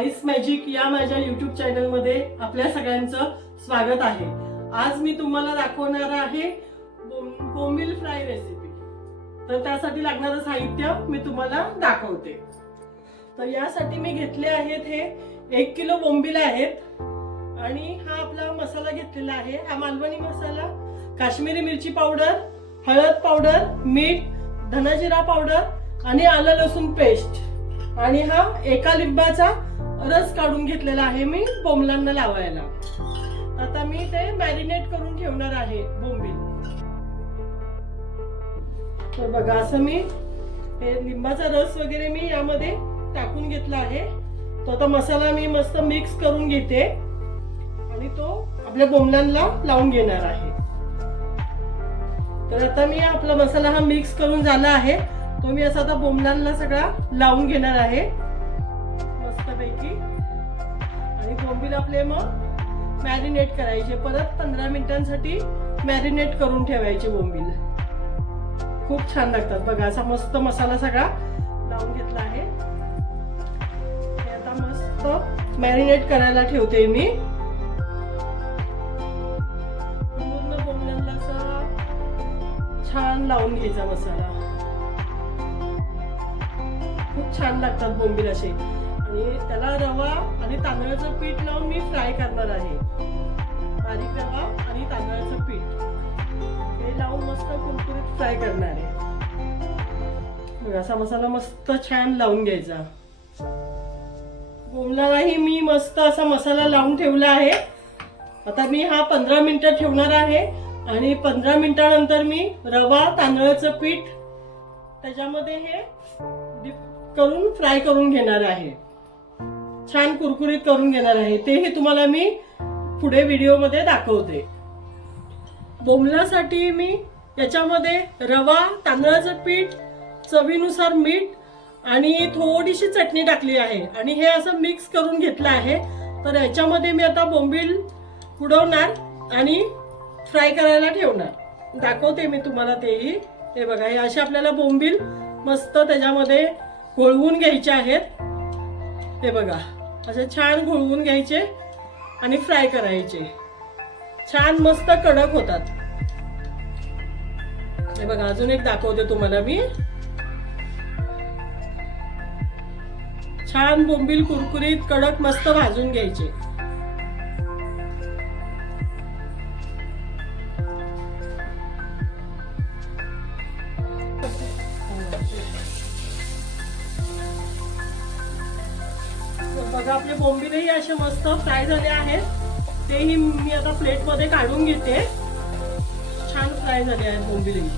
Ice magic या माझ्या YouTube channel मध्ये आपल्या सगळ्यांचं स्वागत आहे। आज मी तुम्हाला दाखवणार आहे बोंबील फ्राय रेसिपी। तर त्यासाठी लागणारं साहित्य मी तुम्हाला दाखवते। तर यासाठी मी घेतले आहेत हे 1 किलो बोंबील आहेत आणि हा आपला मसाला घेतलेला आहे। हा मालवणी मसाला, काश्मीरी मिरची पावडर, हळद पावडर, मीठ, धना जिरा पावडर आणि आलं लसूण पेस्ट आणि हा एका लिंबाचा रस काढून घेतलेला आहे मी बोंबलांना लावायला। आता मी ते मॅरिनेट करून ठेवणार आहे बोंबील। तर बघा असं मी हे लिंबाचा रस वगैरे मी यामध्ये टाकून घेतला आहे। तो आता मसाला मी मस्त मिक्स करून घेते आणि तो आपल्या बोंबलांना लावून घेणार आहे। तर आता मी आपला मसाला हा मिक्स करून झाला आहे, तो मी असा आता बोंबलांना सगळा लावून घेणार आहे मस्तपैकी। आणि बोंबील आपले मग मॅरिनेट करायचे, परत 15 मिनिटांसाठी मॅरिनेट करून ठेवायचे बोंबील। खूप छान लागतात बघा, असा मस्त मसाला सगळा लावून घेतला आहे। हे आता मस्त मॅरिनेट करायला ठेवते मी। पूर्ण बोंबलांना असा छान लावून घ्यायचा मसाला। खूप छान लागतात बोंबील असे। आणि त्याला रवा आणि तांदळाचं पीठ लावून मी फ्राय करणार आहे। बारीक रवा आणि तांदळाचं पीठ हे लावून मस्त कुरकुरीत फ्राय करणार आहे। असा मसाला मस्त छान लावून घ्यायचा। बोंबलालाही मी मस्त असा मसाला लावून ठेवला आहे। आता मी हा 15 मिनिटं ठेवणार आहे आणि 15 मिनिटानंतर मी रवा, तांदळाचं पीठ त्याच्यामध्ये हे करून फ्राय करून घेणार आहे। छान कुरकुरीत करून घेणार आहे, तेही तुम्हाला मी पुढे व्हिडिओ मध्ये दाखवते। बोंबलासाठी मी याच्यामध्ये रवा, तांदळाचं पीठ, चवीनुसार मीठ आणि थोडीशी चटणी टाकली आहे आणि हे असं मिक्स करून घेतलं आहे। तर याच्यामध्ये मी आता बोंबील उडवणार आणि फ्राय करायला ठेवणार। दाखवते मी तुम्हाला तेही। हे बघा, हे असे आपल्याला बोंबील मस्त त्याच्यामध्ये घोळवून घ्यायचे आहेत। हे बघा, असे छान घोळवून घ्यायचे आणि फ्राय करायचे। छान मस्त कडक होतात। हे बघा, अजून एक दाखवते तुम्हाला मी। छान बोंबील कुरकुरीत कडक मस्त भाजून घ्यायचे। बघा, आपले बोंबीलही असे मस्त फ्राय झाले आहेत। तेही मी आता प्लेट मध्ये काढून घेते। छान फ्राय झाले आहेत बोंबीलही।